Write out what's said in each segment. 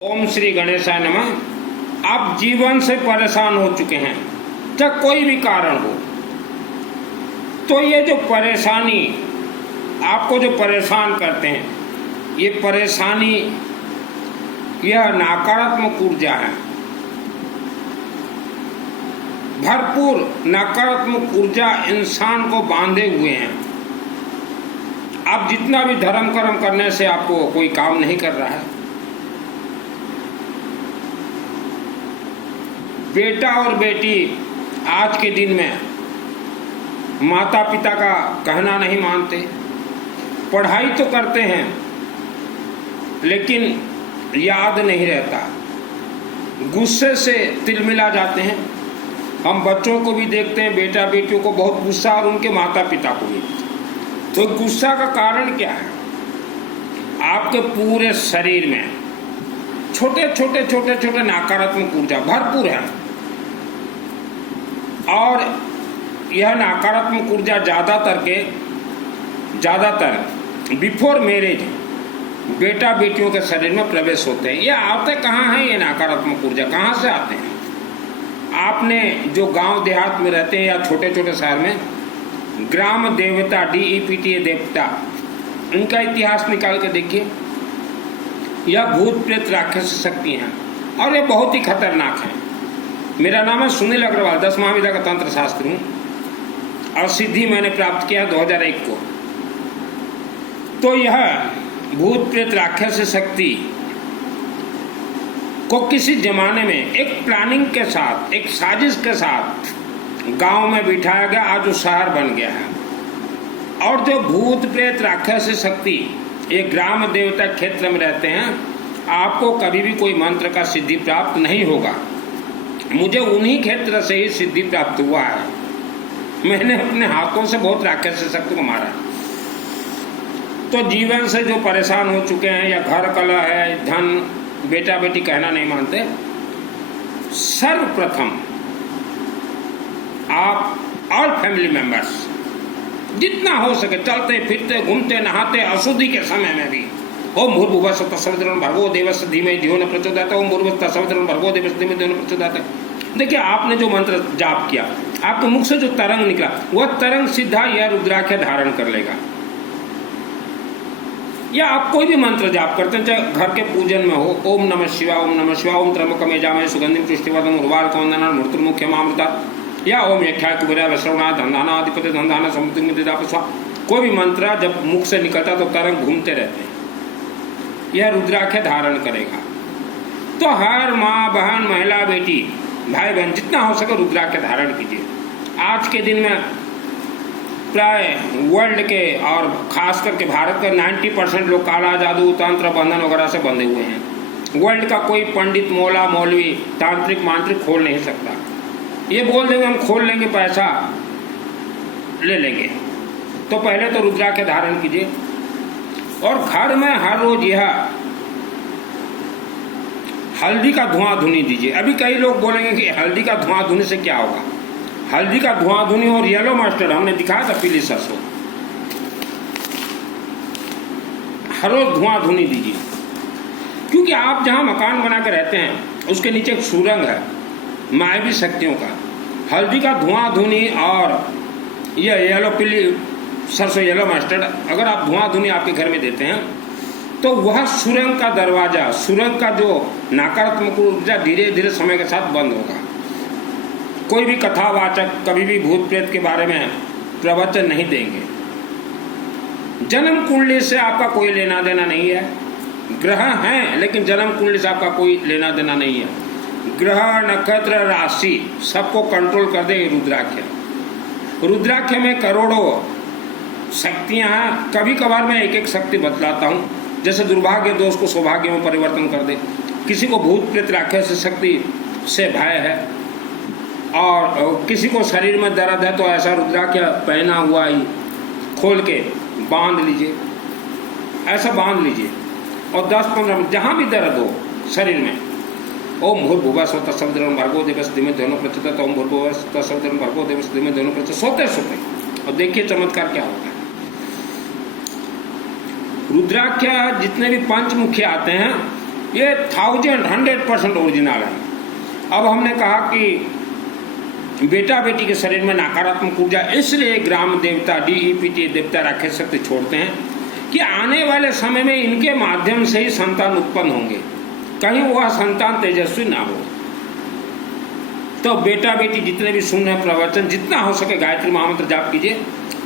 ओम श्री गणेशाय नमः। आप जीवन से परेशान हो चुके हैं, चाहे कोई भी कारण हो, तो ये जो परेशानी आपको जो परेशान करते हैं, ये परेशानी यह नकारात्मक ऊर्जा है। भरपूर नकारात्मक ऊर्जा इंसान को बांधे हुए हैं। आप जितना भी धर्म कर्म करने से आपको कोई काम नहीं कर रहा है। बेटा और बेटी आज के दिन में माता पिता का कहना नहीं मानते, पढ़ाई तो करते हैं लेकिन याद नहीं रहता, गुस्से से तिलमिला जाते हैं। हम बच्चों को भी देखते हैं, बेटा बेटियों को बहुत गुस्सा, और उनके माता पिता को भी। तो गुस्सा का कारण क्या है? आपके पूरे शरीर में छोटे छोटे छोटे छोटे नकारात्मक ऊर्जा भरपूर है, और यह नकारात्मक ऊर्जा ज़्यादातर बिफोर मैरिज बेटा बेटियों के शरीर में प्रवेश होते हैं। ये आते कहाँ हैं? ये नकारात्मक ऊर्जा कहाँ से आते हैं? आपने जो गांव देहात में रहते हैं या छोटे छोटे शहर में, ग्राम देवता DEPTA देवता, उनका इतिहास निकाल के देखिए। यह भूत प्रेत राक्षस शक्ति हैं और ये बहुत ही खतरनाक है। मेरा नाम है सुनील अग्रवाल, 10 महाविद्या का तंत्र शास्त्री हूँ और सिद्धि मैंने प्राप्त किया 2001 को। तो यह भूत प्रेत राक्षस शक्ति को किसी जमाने में एक प्लानिंग के साथ, एक साजिश के साथ गांव में बिठाया गया, आज वो शहर बन गया है। और जो भूत प्रेत राक्षस शक्ति ये ग्राम देवता क्षेत्र में रहते हैं, आपको कभी भी कोई मंत्र का सिद्धि प्राप्त नहीं होगा। मुझे उन्हीं क्षेत्र से ही सिद्धि प्राप्त हुआ है। मैंने अपने हाथों से बहुत राक्षस शक्ति को मारा। तो जीवन से जो परेशान हो चुके हैं, या घर कलह है, धन, बेटा बेटी कहना नहीं मानते, सर्वप्रथम आप और फैमिली मेंबर्स जितना हो सके, चलते फिरते घूमते नहाते, अशुद्धि के समय में भी ओम भूर्भुवः स्वः तत्सवितुर्वरेण्यं भर्गो देवस्य धीमहि धियो न प्रचोदयात्, ओम भूर्भुवः स्वः तत्सवितुर्वरेण्यं भर्गो देवस्य धीमहि धियो न प्रचोदयात्। देखिए, आपने जो मंत्र जाप किया, आपके मुख से जो तरंग निकला, वह तरंग सीधा यह रुद्राक्ष धारण कर लेगा। या आप कोई भी मंत्र जाप करते हैं, चाहे घर के पूजन में हो, ओम नमः शिवाय, ओम नमः शिवाय, ओम त्र्यंबकं यजामहे सुगंधिं पुष्टिवर्धनम् उर्वारुकं वन्दनान् मृत्युर्मुक्षयमामृतात्, या ओम यक्षाय कुबेराय वैष्णवाय धनधान्याधिपतये धनधान्य समृद्धिं ददातु स्वाहा। कोई भी मंत्र जब मुख से निकलता तो तरंग घूमते रहते हैं, यह रुद्राक्ष धारण करेगा। तो हर माँ बहन महिला बेटी भाई बहन जितना हो सके रुद्राक्ष धारण कीजिए। आज के दिन में प्राय वर्ल्ड के और खास करके भारत के 90% लोग काला जादू, तंत्र, बंधन वगैरह से बंधे हुए हैं। वर्ल्ड का कोई पंडित, मौला, मौलवी, तांत्रिक, मांत्रिक खोल नहीं सकता। ये बोल देंगे हम खोल लेंगे, पैसा ले लेंगे। तो पहले तो रुद्राक्ष धारण कीजिए, और घर में हर रोज यह हल्दी का धुआं धुनी दीजिए। अभी कई लोग बोलेंगे कि हल्दी का धुआं धुनी से क्या होगा। हल्दी का धुआं धुनी और येलो मस्टर्ड हमने दिखाया था, पीली सरसों, हर रोज धुआं धुनी दीजिए। क्योंकि आप जहां मकान बना कर रहते हैं उसके नीचे एक सुरंग है मायावी शक्तियों का। हल्दी का धुआं धुनी और यह येलो पीली सरसों, येलो मस्टर्ड, अगर आप धुआं धुनी आपके घर में देते हैं तो वह सुरंग का दरवाजा, सुरंग का जो नकारात्मक ऊर्जा धीरे धीरे समय के साथ बंद होगा। कोई भी कथावाचक कभी भी भूत प्रेत के बारे में प्रवचन नहीं देंगे। जन्म कुंडली से आपका कोई लेना देना नहीं है। ग्रह हैं लेकिन जन्म कुंडली से आपका कोई लेना देना नहीं है। ग्रह, नक्षत्र, राशि सबको कंट्रोल कर दे रुद्राक्ष। रुद्राक्ष में करोड़ों शक्तियां हैं। कभी कभार मैं एक एक शक्ति बतलाता हूँ, जैसे दुर्भाग्य दोष को सौभाग्य में परिवर्तन कर दे। किसी को भूत प्रेत राक्षस शक्ति से भय है, और किसी को शरीर में दर्द है, तो ऐसा रुद्राक्ष पहना हुआ ही खोल के बांध लीजिए, ऐसा बांध लीजिए, और 10-15 मिनट जहाँ भी दर्द हो शरीर में, ओम भूर्भुवः स्वः तत्सवितुर्वरेण्यं भर्गो देवस्य धीमहि धियो न प्रचोदयात्, ओम भूर्भुवः स्वः तत्सवितुर्वरेण्यं भर्गो देवस्य धीमहि धियो न प्रचोदयात्, सोते सोते। और देखिए चमत्कार क्या होता है। रुद्राक्ष जितने भी पंचमुखी आते हैं, ये 100% ओरिजिनल है। अब हमने कहा कि बेटा बेटी के शरीर में नकारात्मक ऊर्जा इसलिए ग्राम देवता DEPT देवता राक्षस शक्ति छोड़ते हैं कि आने वाले समय में इनके माध्यम से ही संतान उत्पन्न होंगे, कहीं वह संतान तेजस्वी ना हो। तो बेटा बेटी जितने भी सुन रहे प्रवचन, जितना हो सके गायत्री महामंत्र जाप कीजिए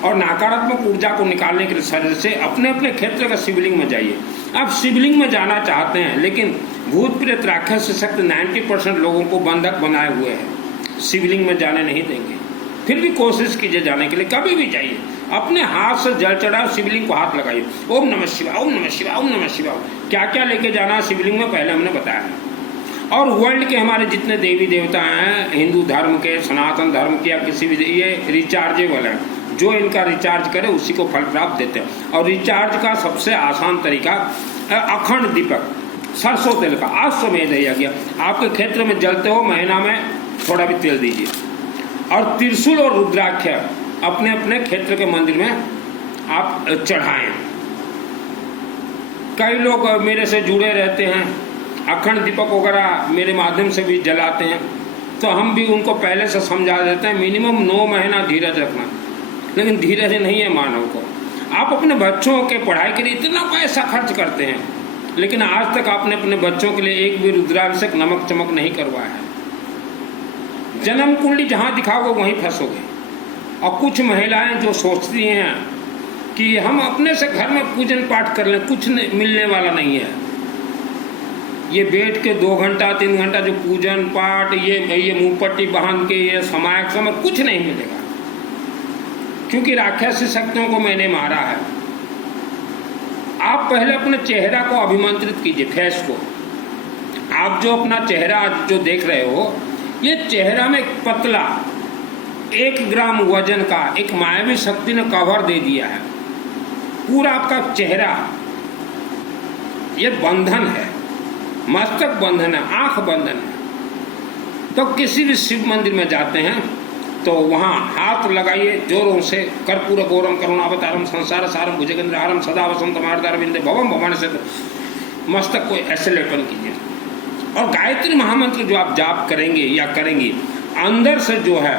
और नकारात्मक ऊर्जा को निकालने के लिए शरीर से अपने अपने क्षेत्र का शिवलिंग में जाइए। आप शिवलिंग में जाना चाहते हैं, लेकिन भूत प्रेत राक्षस शक्ति 90% लोगों को बंधक बनाए हुए है, शिवलिंग में जाने नहीं देंगे। फिर भी कोशिश कीजिए जाने के लिए, कभी भी जाइए, अपने हाथ से जल चढ़ाओ, शिवलिंग को हाथ लगाइए, ओम नमः शिवाय, ओम नमः शिवाय, ओम नमः शिवाय। क्या क्या लेके जाना है शिवलिंग में पहले हमने बताया है। और वर्ल्ड के हमारे जितने देवी देवता हैं, हिंदू धर्म के, सनातन धर्म के या किसी भी, ये रिचार्जेबल है, जो इनका रिचार्ज करे उसी को फल प्राप्त देते हैं। और रिचार्ज का सबसे आसान तरीका अखंड दीपक सरसों तेल का, आज स्वमेध है गया, आपके क्षेत्र में जलते हो महीना में थोड़ा भी तेल दीजिए। और त्रिशूल और रुद्राक्ष अपने अपने क्षेत्र के मंदिर में आप चढ़ाएं। कई लोग मेरे से जुड़े रहते हैं, अखंड दीपक वगैरह मेरे माध्यम से भी जलाते हैं, तो हम भी उनको पहले से समझा देते हैं मिनिमम 9 महीना धीरज रखना। लेकिन धीरज नहीं है मानव को। आप अपने बच्चों के पढ़ाई के लिए इतना पैसा खर्च करते हैं, लेकिन आज तक आपने अपने बच्चों के लिए एक भी रुद्राभिषेक नमक चमक नहीं करवाया है। जन्म कुंडली जहाँ दिखाओगे वहीं फंसोगे। और कुछ महिलाएं जो सोचती हैं कि हम अपने से घर में पूजन पाठ कर लें, कुछ मिलने वाला नहीं है। ये बैठ के 2 घंटा 3 घंटा जो पूजन पाठ, ये मुंह पट्टी बांध के ये समायक समय कुछ नहीं मिलेगा, क्योंकि राक्षसी शक्तियों को मैंने मारा है। आप पहले अपने चेहरा को अभिमंत्रित कीजिए, फेस को। आप जो अपना चेहरा जो देख रहे हो, ये चेहरा में पतला 1 ग्राम वजन का एक मायावी शक्ति ने कवर दे दिया है। पूरा आपका चेहरा ये बंधन है, मस्तक बंधन है, आंख बंधन है। तो किसी भी शिव मंदिर में जाते हैं तो वहाँ हाथ लगाइए जोरों से, कर्पूर गौरम करुणावतारम संसार सारम भुजगेंद्रहारम सदा वसंतम हरदारविंदे भवम भवानी से मस्तक को ऐसे लेपन कीजिए। और गायत्री महामंत्र जो आप जाप करेंगे या करेंगी, अंदर से जो है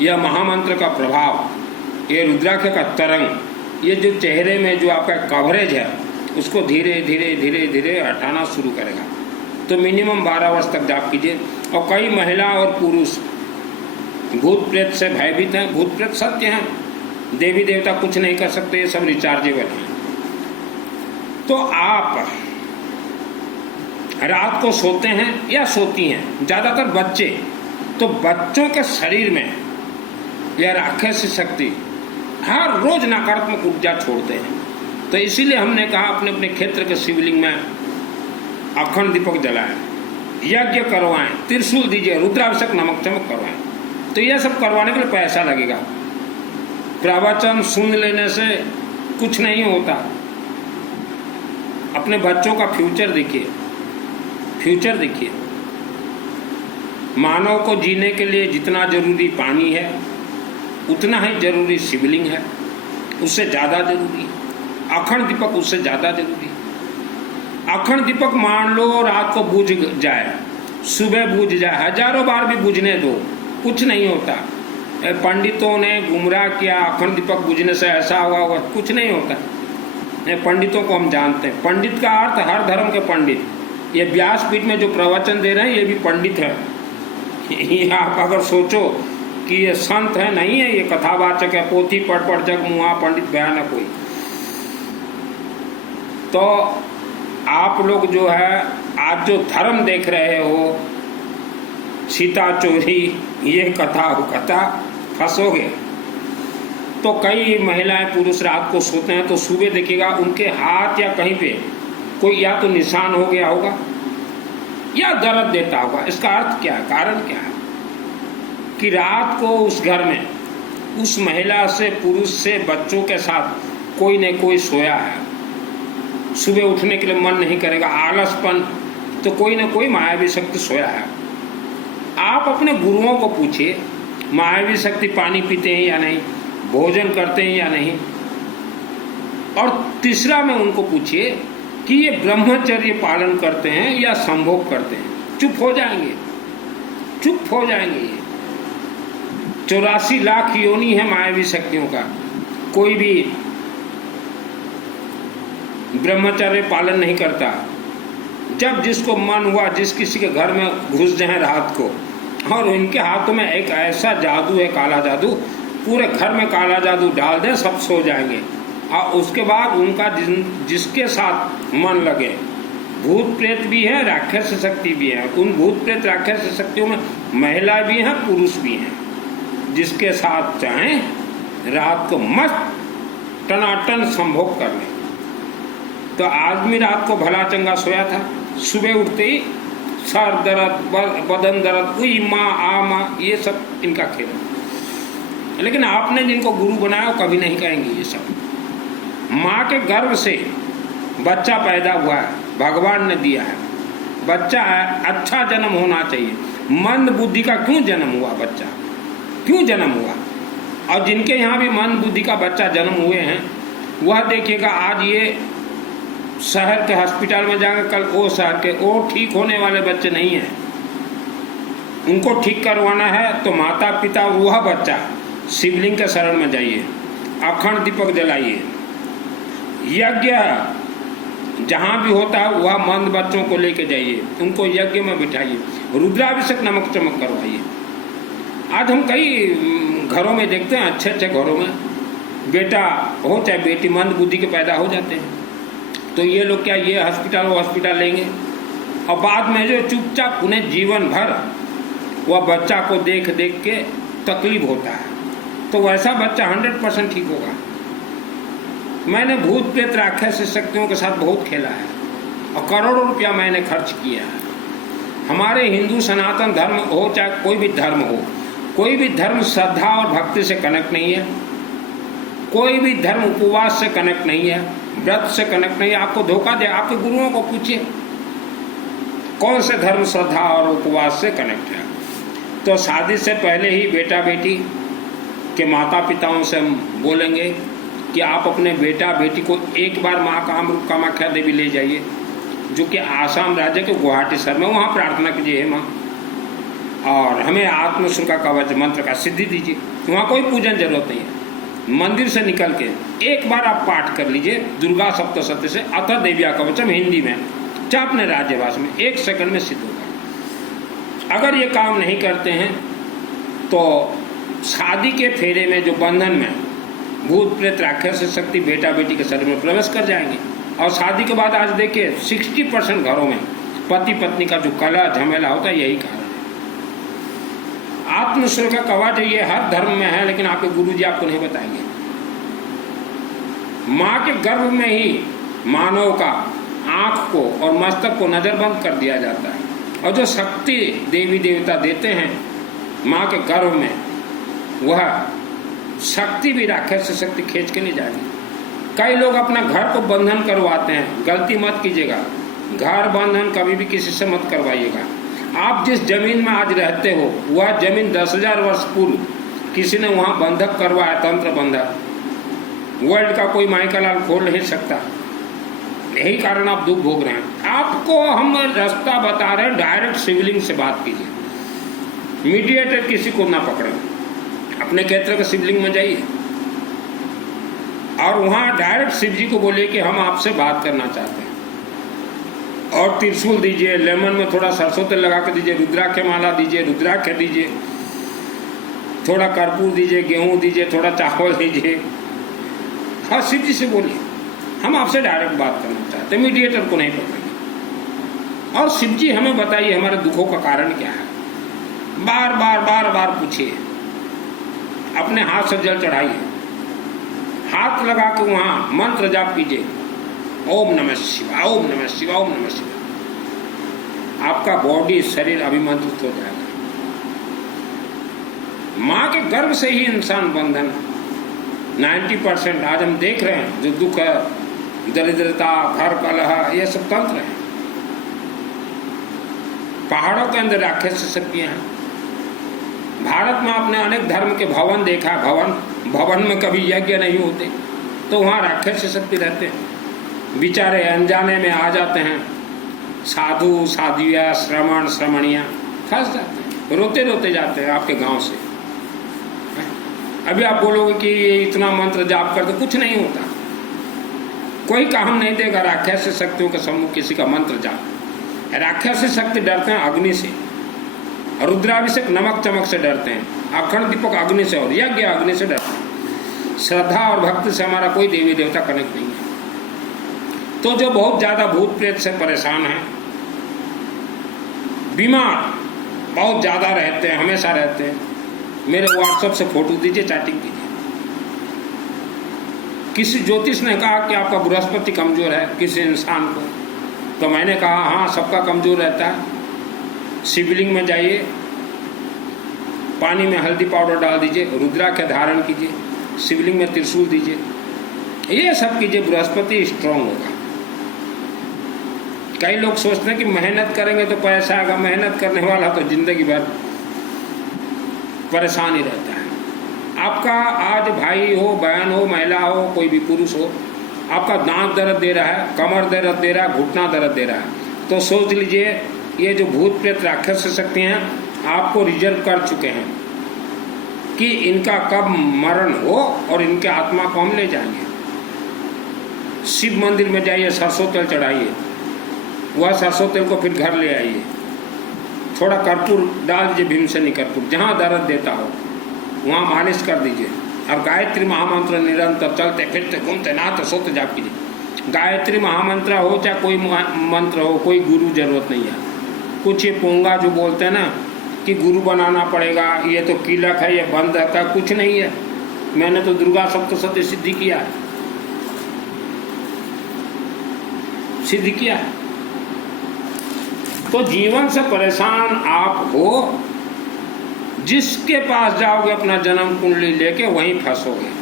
यह महामंत्र का प्रभाव, ये रुद्राक्ष का तरंग, ये जो चेहरे में जो आपका कवरेज है उसको धीरे धीरे धीरे धीरे हटाना शुरू करेगा। तो मिनिमम 12 वर्ष तक जाप कीजिए। और कई महिला और पुरुष भूत प्रेत से भयभीत हैं। भूत प्रेत सत्य हैं, देवी देवता कुछ नहीं कर सकते, ये सब रिचार्जेबल हैं। तो आप रात को सोते हैं या सोती हैं, ज़्यादातर बच्चे, तो बच्चों के शरीर में यह राक्षसी शक्ति हर रोज नकारात्मक ऊर्जा छोड़ते हैं। तो इसीलिए हमने कहा अपने अपने क्षेत्र के शिवलिंग में अखंड दीपक जलाएं, यज्ञ करवाएं, त्रिशूल दीजिए, रुद्राभिषेक नमक चमक करवाएं। तो यह सब करवाने के लिए पैसा लगेगा। प्रवचन सुन लेने से कुछ नहीं होता। अपने बच्चों का फ्यूचर देखिए, फ्यूचर देखिए। मानव को जीने के लिए जितना जरूरी पानी है उतना ही जरूरी शिवलिंग है, उससे ज़्यादा जरूरी अखंड दीपक, उससे ज़्यादा जरूरी। अखंड दीपक मान लो रात को बुझ जाए, सुबह बुझ जाए, हजारों बार भी बुझने दो, कुछ नहीं होता। पंडितों ने गुमराह किया, अखंड दीपक बुझने से ऐसा हुआ, कुछ नहीं होता। पंडितों को हम जानते हैं। पंडित का अर्थ हर धर्म के पंडित। ये व्यासपीठ में जो प्रवचन दे रहे हैं ये भी पंडित है। ये आप अगर सोचो कि ये संत है, नहीं है, ये कथावाचक है, पोथी पढ़ जग मुआ पंडित भयानक कोई। तो आप लोग जो है आज जो धर्म देख रहे हो, सीता चोरी, ये कथा फंसोगे। तो कई महिलाएं पुरुष रात को सोते हैं तो सुबह देखिएगा उनके हाथ या कहीं पे कोई या तो निशान हो गया होगा या दर्द देता होगा। इसका अर्थ क्या है, कारण क्या है कि रात को उस घर में उस महिला से, पुरुष से, बच्चों के साथ कोई न कोई सोया है। सुबह उठने के लिए मन नहीं करेगा, आलसपन, तो कोई न कोई मायावी शक्ति सोया है। आप अपने गुरुओं को पूछिए मायावी शक्ति पानी पीते हैं या नहीं, भोजन करते हैं या नहीं। और तीसरा में उनको पूछिए कि ये ब्रह्मचर्य पालन करते हैं या संभोग करते हैं, चुप हो जाएंगे, चुप हो जाएंगे। ये 84 लाख योनि है मायावी शक्तियों का, कोई भी ब्रह्मचर्य पालन नहीं करता। जब जिसको मन हुआ, जिस किसी के घर में घुस जाए रात को, और उनके हाथों में एक ऐसा जादू है, काला जादू, पूरे घर में काला जादू डाल दें, सब सो जाएंगे। और उसके बाद उनका जिसके साथ मन लगे, भूत प्रेत भी है, राक्षस शक्ति भी है। उन भूत प्रेत राक्षस शक्तियों में महिला भी हैं, पुरुष भी हैं। जिसके साथ चाहें रात को मस्त टनाटन संभोग कर लें। तो आदमी रात को भला चंगा सोया था, सुबह उठते ही सर दर्द, बदन दर्द, उई माँ आ माँ, ये सब इनका खेल है। लेकिन आपने जिनको गुरु बनाया वो कभी नहीं कहेंगे ये सब। माँ के गर्भ से बच्चा पैदा हुआ है, भगवान ने दिया है। बच्चा अच्छा जन्म होना चाहिए। मंद बुद्धि का क्यों जन्म हुआ बच्चा, क्यों जन्म हुआ? और जिनके यहाँ भी मंद बुद्धि का बच्चा जन्म हुए हैं, वह देखिएगा आज ये शहर के हॉस्पिटल में जाएंगे, कल वो शहर के, वो ठीक होने वाले बच्चे नहीं हैं। उनको ठीक करवाना है तो माता पिता वह बच्चा शिवलिंग के शरण में जाइए, अखंड दीपक जलाइए। यज्ञ जहाँ भी होता है वह मंद बच्चों को लेके जाइए, उनको यज्ञ में बिठाइए, रुद्राभिषेक नमक चमक करवाइए। आज हम कई घरों में देखते हैं, अच्छे अच्छे घरों में बेटा हो चाहे बेटी मंद बुद्धि के पैदा हो जाते हैं। तो ये लोग क्या ये हॉस्पिटल वो हॉस्पिटल लेंगे, और बाद में जो चुपचाप उन्हें जीवन भर वह बच्चा को देख देख के तकलीफ होता है। तो वैसा बच्चा 100% ठीक होगा। मैंने भूत प्रेत राक्षस शक्तियों के साथ बहुत खेला है और करोड़ों रुपया मैंने खर्च किया है। हमारे हिंदू सनातन धर्म हो चाहे कोई भी धर्म हो, कोई भी धर्म श्रद्धा और भक्ति से कनेक्ट नहीं है, कोई भी धर्म उपवास से कनेक्ट नहीं है, व्रत से कनेक्ट नहीं है। आपको धोखा दे, आपके गुरुओं को पूछिए कौन से धर्म श्रद्धा और उपवास से कनेक्ट है। तो शादी से पहले ही बेटा बेटी के माता पिताओं से हम बोलेंगे कि आप अपने बेटा बेटी को एक बार माँ कामाख्या देवी ले जाइए, जो कि आसाम राज्य के गुवाहाटी शहर में, वहाँ प्रार्थना कीजिए हे माँ, और हमें आत्मश्वर का कवच मंत्र का सिद्धि दीजिए। वहाँ कोई पूजन जरूरत नहीं है। मंदिर से निकल के एक बार आप पाठ कर लीजिए दुर्गा सप्तशती से अथ देव्या कवचम हिंदी में, चाहे अपने राज्यभाषा में, 1 सेकंड में सिद्ध होगा। अगर ये काम नहीं करते हैं तो शादी के फेरे में जो बंधन में भूत प्रेत राक्षस शक्ति बेटा बेटी के शरीर में प्रवेश कर जाएंगे। और शादी के बाद आज देखिए 60% घरों में पति पत्नी का जो कलह झमेला होता है, यही कारण है। आत्मश्वर का कवच ये हर धर्म में है, लेकिन आपके गुरुजी आपको नहीं बताएंगे। माँ के गर्भ में ही मानव का आंख को और मस्तक को नजरबंद कर दिया जाता है, और जो शक्ति देवी देवता देते हैं माँ के गर्भ में, वह शक्ति भी राक्षस शक्ति खींच के ले जाएगी। कई लोग अपना घर को बंधन करवाते हैं, गलती मत कीजिएगा। घर बंधन कभी भी किसी से मत करवाइएगा। आप जिस जमीन में आज रहते हो वह जमीन 10,000 वर्ष पूर्व किसी ने वहाँ बंधक करवाया, तंत्र बंधक। वर्ल्ड का कोई माइकालाल खोल नहीं सकता। यही कारण आप दुख भोग रहे हैं। आपको हम रास्ता बता रहे हैं, डायरेक्ट शिवलिंग से बात कीजिए, मीडिएटर किसी को ना पकड़े। अपने क्षेत्र के शिवलिंग में जाइए और वहाँ डायरेक्ट शिव जी को बोलिए कि हम आपसे बात करना चाहते हैं, और त्रिशूल दीजिए, लेमन में थोड़ा सरसों तेल लगा के दीजिए, रुद्राक्ष माला दीजिए, रुद्राक्ष दीजिए, थोड़ा कर्पूर दीजिए, गेहूं दीजिए, थोड़ा चावल दीजिए। हाँ, शिव जी से बोलिए हम आपसे डायरेक्ट बात करना चाहते हैं, मीडिएटर को नहीं पकड़ेंगे। और शिव जी हमें बताइए हमारे दुखों का कारण क्या है। बार बार बार बार पूछिए, अपने हाथ से जल चढ़ाइए, हाथ लगा के वहाँ मंत्र जाप कीजिए, ओम नमः शिवाय, ओम नमः शिवाय, ओम नमः शिवाय। आपका बॉडी शरीर अभिमंत्रित हो जाएगा। माँ के गर्भ से ही इंसान बंधन 90% आज हम देख रहे हैं, जो दुख है, दरिद्रता, घर कलह, ये सब तंत्र है। पहाड़ों के अंदर राक्षस शक्तियां हैं। भारत में आपने अनेक धर्म के भवन देखा, भवन में कभी यज्ञ नहीं होते, तो वहाँ राक्षस शक्ति रहते हैं। बेचारे अनजाने में आ जाते हैं, साधु साधुया श्रमण श्रमणिया फंस जाते हैं, रोते रोते जाते हैं आपके गांव से। अभी आप बोलोगे कि ये इतना मंत्र जाप करते, कुछ नहीं होता, कोई काम नहीं देगा। राक्षस शक्तियों के सम्मुख किसी का मंत्र जाप। राक्षस शक्ति डरते हैं अग्नि से, रुद्राभिषेक नमक चमक से डरते हैं, अखंड दीपक अग्नि से और यज्ञ अग्नि से डरते हैं। श्रद्धा और भक्ति से हमारा कोई देवी देवता कनेक्ट नहीं है। तो जो बहुत ज्यादा भूत प्रेत से परेशान है, बीमार बहुत ज्यादा रहते हैं, हमेशा रहते हैं, मेरे व्हाट्सएप से फोटो दीजिए, चैटिंग कीजिए। किसी ज्योतिष ने कहा कि आपका बृहस्पति कमजोर है किसी इंसान को, तो मैंने कहा हाँ सबका कमजोर रहता है। शिवलिंग में जाइए, पानी में हल्दी पाउडर डाल दीजिए, रुद्राक्ष धारण कीजिए, शिवलिंग में त्रिशूल दीजिए, ये सब कीजिए, बृहस्पति स्ट्रांग होगा। कई लोग सोचते हैं कि मेहनत करेंगे तो पैसा आएगा, मेहनत करने वाला तो जिंदगी भर परेशान ही रहता है। आपका आज भाई हो, बहन हो, महिला हो, कोई भी पुरुष हो, आपका दांत दर्द दे रहा है, कमर दर्द दे रहा है, घुटना दर्द दे रहा है, तो सोच लीजिए ये जो भूत प्रेत राक्षस शक्ति हैं आपको रिजर्व कर चुके हैं कि इनका कब मरण हो और इनके आत्मा को हम ले जाएंगे। शिव मंदिर में जाइए, सरसों तेल चढ़ाइए, वह सरसों तेल को फिर घर ले आइए, थोड़ा कर्पूर डाल दीजिए, भीमसेनी कर्पूर, जहाँ दर्द देता हो वहाँ मालिश कर दीजिए। और गायत्री महामंत्र निरंतर चलते फिरते घूमते नहाते सोते जाप कीजिए। गायत्री महामंत्र हो चाहे कोई मंत्र हो, कोई गुरु जरूरत नहीं है। कुछ ये पोंगा जो बोलते हैं ना कि गुरु बनाना पड़ेगा, ये तो कीलक है, ये बंद है, कुछ नहीं है। मैंने तो दुर्गा सप्तशती सिद्धि किया है, सिद्ध किया है। तो जीवन से परेशान आप हो, जिसके पास जाओगे अपना जन्म कुंडली लेके वहीं फंसोगे।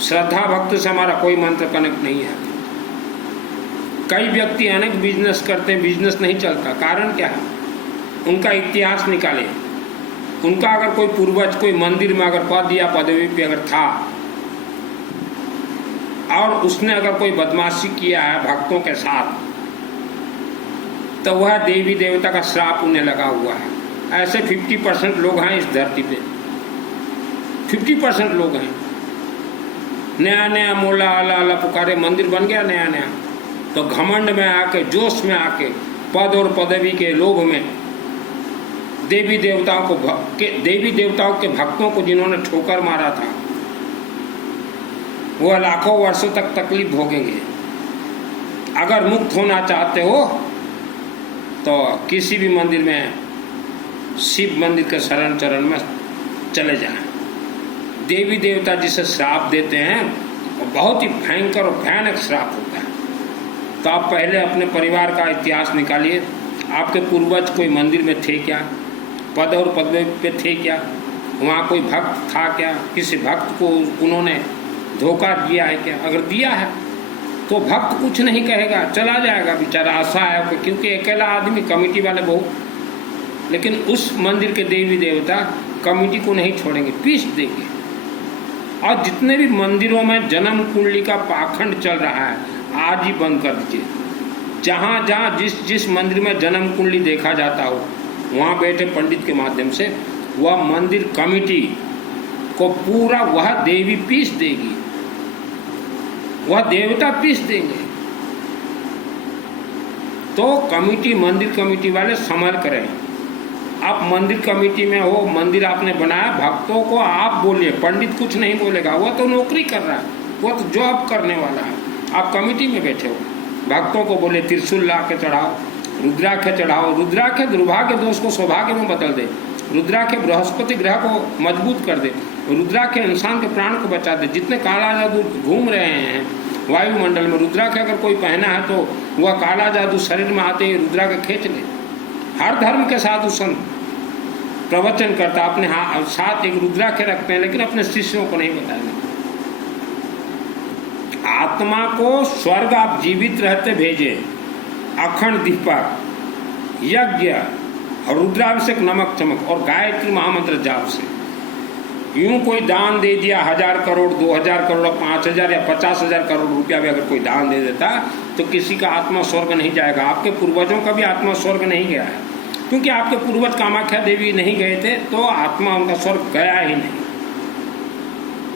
श्रद्धा भक्ति से हमारा कोई मंत्र कनेक्ट नहीं है। कई व्यक्ति अनेक बिजनेस करते हैं, बिजनेस नहीं चलता, कारण क्या है? उनका इतिहास निकाले, उनका अगर कोई पूर्वज कोई मंदिर में अगर पद या पदवी पे अगर था और उसने अगर कोई बदमाशी किया है भक्तों के साथ, तो वह देवी देवता का श्राप उन्हें लगा हुआ है। ऐसे 50% लोग हैं इस धरती पे, 50% लोग हैं। नया नया मोला अला अला पुकारे, मंदिर बन गया नया नया, तो घमंड में आके, जोश में आके, पद और पदवी के लोभ में देवी देवताओं के भक्तों को जिन्होंने ठोकर मारा था, वह लाखों वर्षों तक तकलीफ भोगेंगे। अगर मुक्त होना चाहते हो तो किसी भी मंदिर में, शिव मंदिर के शरण चरण में चले जाएं। देवी देवता जिसे श्राप देते हैं वो बहुत ही भयंकर और भयानक श्राप होता है। तो आप पहले अपने परिवार का इतिहास निकालिए, आपके पूर्वज कोई मंदिर में थे क्या, पद और पदवी पे थे क्या, वहाँ कोई भक्त था क्या, किसी भक्त को उन्होंने धोखा दिया है क्या? अगर दिया है तो भक्त कुछ नहीं कहेगा, चला जाएगा बेचारा, आशा है, क्योंकि अकेला आदमी, कमेटी वाले बहुत, लेकिन उस मंदिर के देवी देवता कमेटी को नहीं छोड़ेंगे, पीस देंगे। और जितने भी मंदिरों में जन्म कुंडली का पाखंड चल रहा है आज ही बंद कर दीजिए। जहाँ जहाँ जिस मंदिर में जन्म कुंडली देखा जाता हो वहाँ बैठे पंडित के माध्यम से वह मंदिर कमेटी को पूरा वह देवी पीस देगी, वह देवता पीस देंगे। तो कमेटी, मंदिर कमेटी वाले संभल करें। आप मंदिर कमेटी में हो, मंदिर आपने बनाया, भक्तों को आप बोलिए, पंडित कुछ नहीं बोलेगा, वह तो नौकरी कर रहा है, वह तो जॉब करने वाला है। आप कमेटी में बैठे हो, भक्तों को बोले त्रिशूल ला के चढ़ाओ, रुद्राक्ष चढ़ाओ। रुद्राक्ष दुर्भाग्य दोष को सौभाग्य में बदल दे, रुद्राक्ष बृहस्पति ग्रह को मजबूत कर दे, रुद्राक्ष इंसान के प्राण को बचा दे। जितने काला जादू घूम रहे हैं वायुमंडल में, रुद्राक्ष अगर कोई पहना है तो वह काला जादू शरीर में आते ही रुद्राक्ष खींच ले। हर धर्म के साधु संत प्रवचन करता अपने साथ एक रुद्राक्ष रखते हैं, लेकिन अपने शिष्यों को नहीं बताया। आत्मा को स्वर्ग आप जीवित रहते भेजे, अखंड दीपक, यज्ञ, रुद्राभिषेक, नमक चमक और गायत्री महामंत्र जाप से। यूं कोई दान दे दिया 1000 करोड़ 2000 करोड़ 5000 या 50,000 करोड़ रुपया भी अगर कोई दान दे देता तो किसी का आत्मा स्वर्ग नहीं जाएगा। आपके पूर्वजों का भी आत्मा स्वर्ग नहीं गया है, क्योंकि आपके पूर्वज कामाख्या देवी नहीं गए थे तो आत्मा उनका स्वर्ग गया ही नहीं।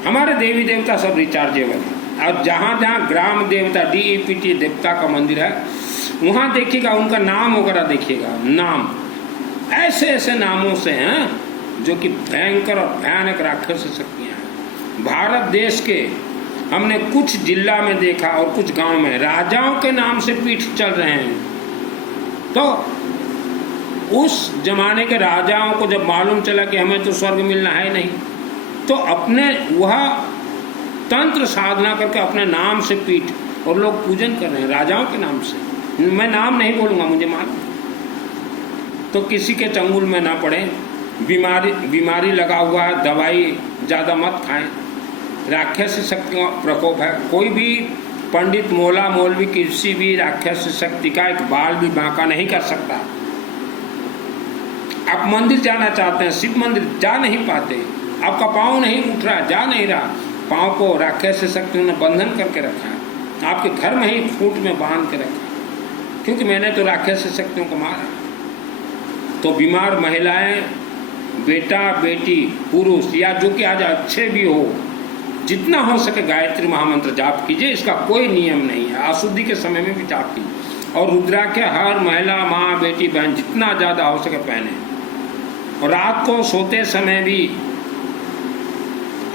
हमारे देवी देवता सब रिचार्जेबल है। और जहाँ जहाँ ग्राम देवता DEPT देवता का मंदिर है वहाँ देखिएगा उनका नाम वगैरह देखिएगा, नाम ऐसे ऐसे नामों से हैं जो कि भयंकर और भयानक राक्षस शक्तियाँ हैं। भारत देश के हमने कुछ जिला में देखा और कुछ गांव में राजाओं के नाम से पीठ चल रहे हैं। तो उस जमाने के राजाओं को जब मालूम चला कि हमें तो स्वर्ग मिलना है नहीं, तो अपने वह तंत्र साधना करके अपने नाम से पीठ और लोग पूजन कर रहे हैं राजाओं के नाम से। मैं नाम नहीं बोलूँगा, मुझे मालूम। तो किसी के चंगुल में ना पड़े। बीमारी लगा हुआ है, दवाई ज़्यादा मत खाएं। राक्षसी शक्ति का प्रकोप है। कोई भी पंडित मौला मौलवी किसी भी राक्षसी शक्ति का एक बाल भी बांका नहीं कर सकता। आप मंदिर जाना चाहते हैं, शिव मंदिर जा नहीं पाते, आपका पाँव नहीं उठ रहा, जा नहीं रहा, पाँव को राक्षसी शक्तियों ने बंधन करके रखा है, आपके घर में ही फूट में बांध के रखा, क्योंकि मैंने तो राक्षसी शक्तियों को मारा। तो बीमार महिलाएं, बेटा बेटी, पुरुष या जो कि आज अच्छे भी हो, जितना हो सके गायत्री महामंत्र जाप कीजिए। इसका कोई नियम नहीं है। अशुद्धि के समय में भी जाप कीजिए। और रुद्राक्ष हर महिला, माँ, बेटी, बहन जितना ज़्यादा हो सके पहने। और रात को सोते समय भी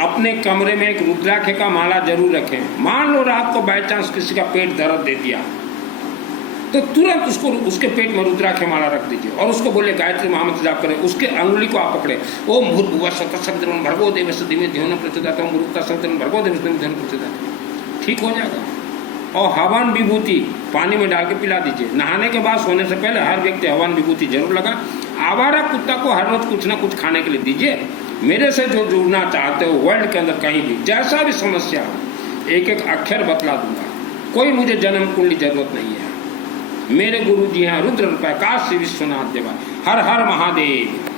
अपने कमरे में एक रुद्राक्ष का माला जरूर रखें। मान लो रात को बाई चांस किसी का पेट दर्द दे दिया तो तुरंत उसके पेट में रुद्राक्ष माला रख दीजिए और उसको बोले गायत्री महामंत्र जाप करें। उसके अंगुली को आप पकड़े, ओम भूर्भुवः स्वः सवितुर्वरेण्यं भर्गो देवस्य धीमहि धियो न प्रचोदयात्, ओम भूर्भुवः स्वः सवितुर्वरेण्यं भर्गो देवस्य धीमहि धियो न प्रचोदयात्। ठीक हो जाएगा। और हवन विभूति पानी में डाल के पिला दीजिए। नहाने के बाद सोने से पहले हर व्यक्ति हवन विभूति जरूर लगा। आवारा कुत्ता को हर रोज कुछ ना कुछ खाने के लिए दीजिए। मेरे से जो जुड़ना चाहते हो वर्ल्ड के अंदर कहीं भी, जैसा भी समस्या हो, एक एक अक्षर बतला दूंगा। कोई मुझे जन्म कुंडली जरूरत नहीं है। मेरे गुरु जी हैं रुद्र रूप काशी विश्वनाथ देवा। हर हर महादेव।